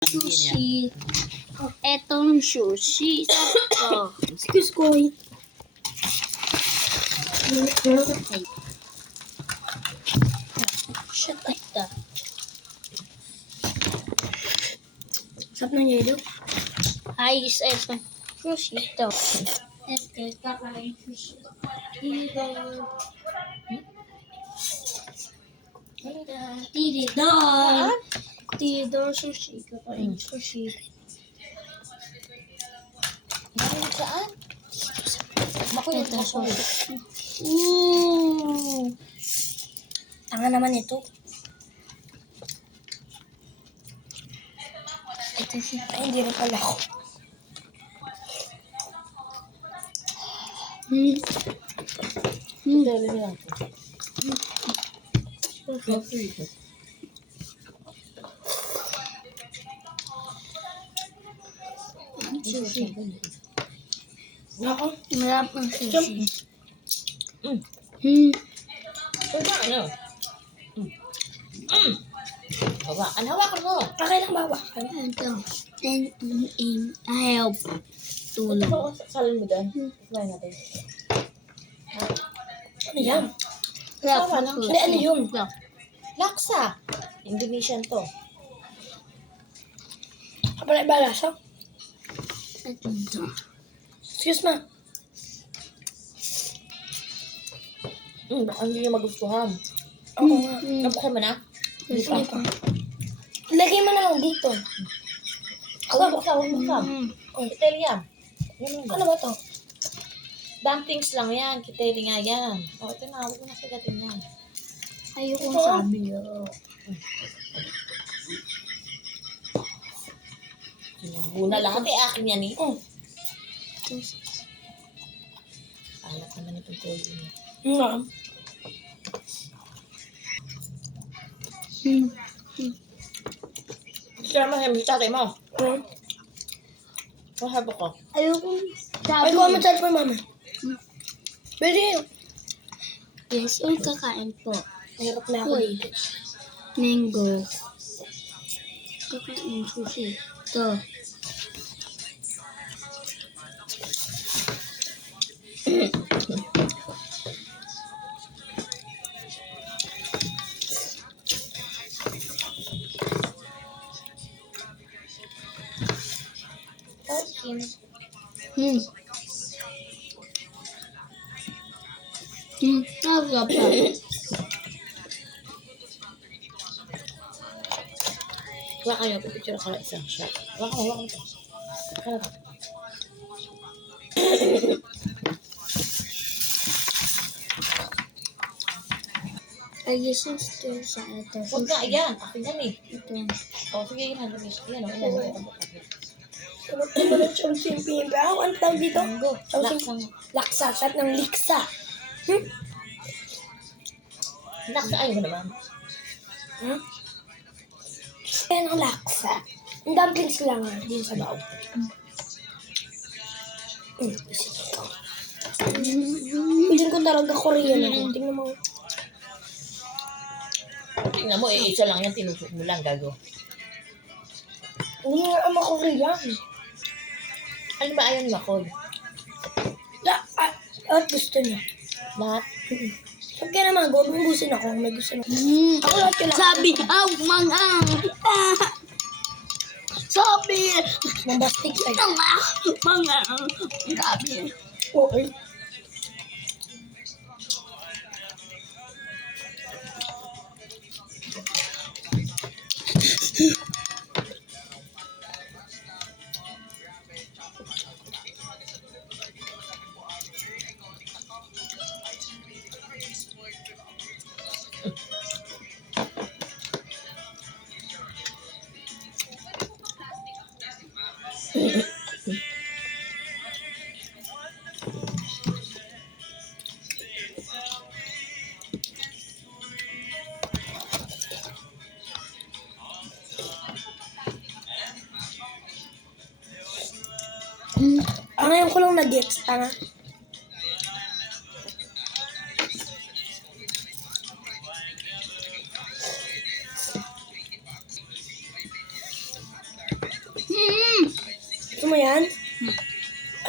Sushi. Etong sushi. Sakto. Excuse ko. Shut up. Sarap ng yelo. Ayos etong sushi to. Ito, kakain sushi. Tididor. Tididor sushi. Kakain sushi. Saan? Ito sushi. Tanga naman ito. Ito siya. Ay, hindi rin pala ako. Dali lang. Sushi. Ako. Marap ang sushi. Pwede ano? Hawakan, hawakan mo. Pakailang bawakan. Ito. Help. Tulong. Salin mo dyan. Try natin. Ano yan? Marap Tama ang lang. sushi. Hindi, ano yun? Ito. Laksa. Indonesian to. Kapalay ba lasa? Ito. Excuse ma. Baka hindi niya magustuhan. Oo nga. Nabukay mo na? Hindi pa. Lagay mo na lang dito. Huwag buksan, huwag buksan. Italian. Ano ba to? Dumplings lang yan. Kiteri nga yan. O, ito na. Huwag mo na sigatin yan. Ayoko Ito. sabi niyo. Sinubuna lahat eh. Akin yan eh. Alat naman itong toyo niya. Nga. Sira mo yung tatay mo. Mahaba ko. Ayoko sabi. Ay, kuha mo chat for mama. Pwede yun. Yes, yung kakain po. Mahirap na ako Uy. dito. Mango. Kakain sushi. Ito. Sarap pa. Wala kayo. Pipicture ka lang isang shot. Wala ka. Kala ka. Ay, Jesus to sa ito. Huwag na. Ayan. Akin yan eh. Ito. O, sige. Yan. Yan. Yan. Ano na siyang simpimpi? Ang tawag dito? Laksang. Laksa. Sarap ng liksa. Laksa. Ayaw mo naman. Yan ang laksa. Ang dumplings lang nga. Din sa baw. Piling ko talaga Korean ako. Tingnan mo. Tingnan mo. Isa lang yan. Tinusok mo lang. Gago. Hindi nga ama Korean. Ano ba ayaw ni Makoy? At gusto niya. Lahat? Sabi ka naman, bubusin ako kung may gusto na. Ako lahat yun lang. Sabi, mga. Sabi, Mambastik ay. mga. Sabi. Okay. Ngayon ko lang nag-gets, tanga. mo yan?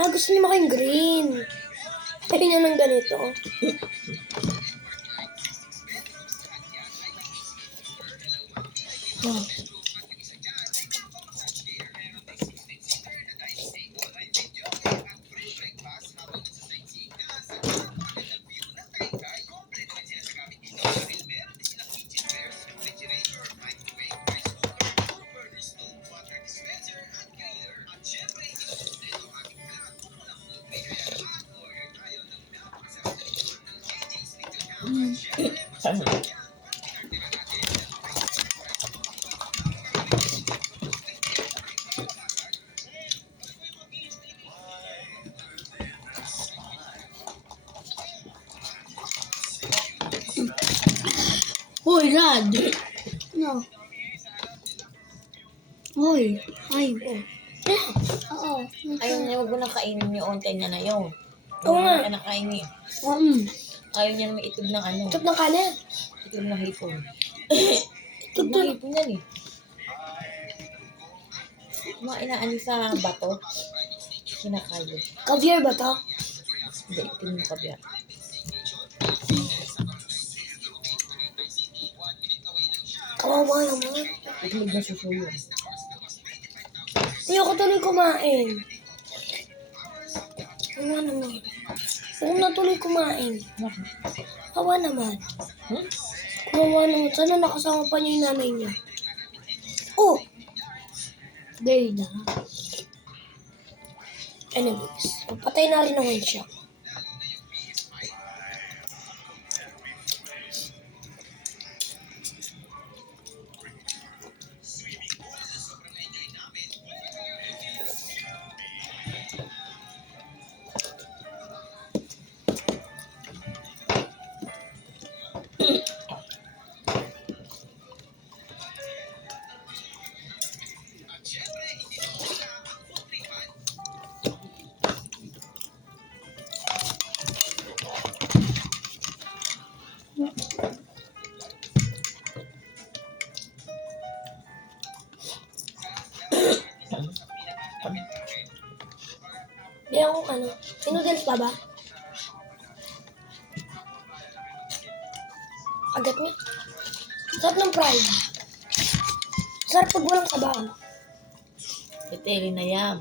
Gusto niya makain green. Pwede niya ng ganito. Oh. Hoy, Rad. No. Hoy. Ay. Oo. Ayaw niya, huwag mo nang kainin yung onte niya na yun. Oo nga. Huwag mo na kainin. Ayaw niya na may itlog ng ano. Itlog ng kanin. Itlog ng hipon. Itlog Itlog to. ng hipon yan eh. Mga inaani sa bato. Kinakayod. Caviar ba to? Hindi, itlog ng kabiyak. Kawawa naman. Itlog na susuyo. Ayoko tuloy kumain. Kawawa naman. Huwag na tuloy kumain. Kawawa naman. Kawawa naman. Sana nakasama pa niya yung nanay niya. Oh! Day na. Anyways, patay na rin naman siya. Di ako noodles pa ba? Agat niya. Sarap ng fried. Sarap pag walang sabaw. Kiteri na yan.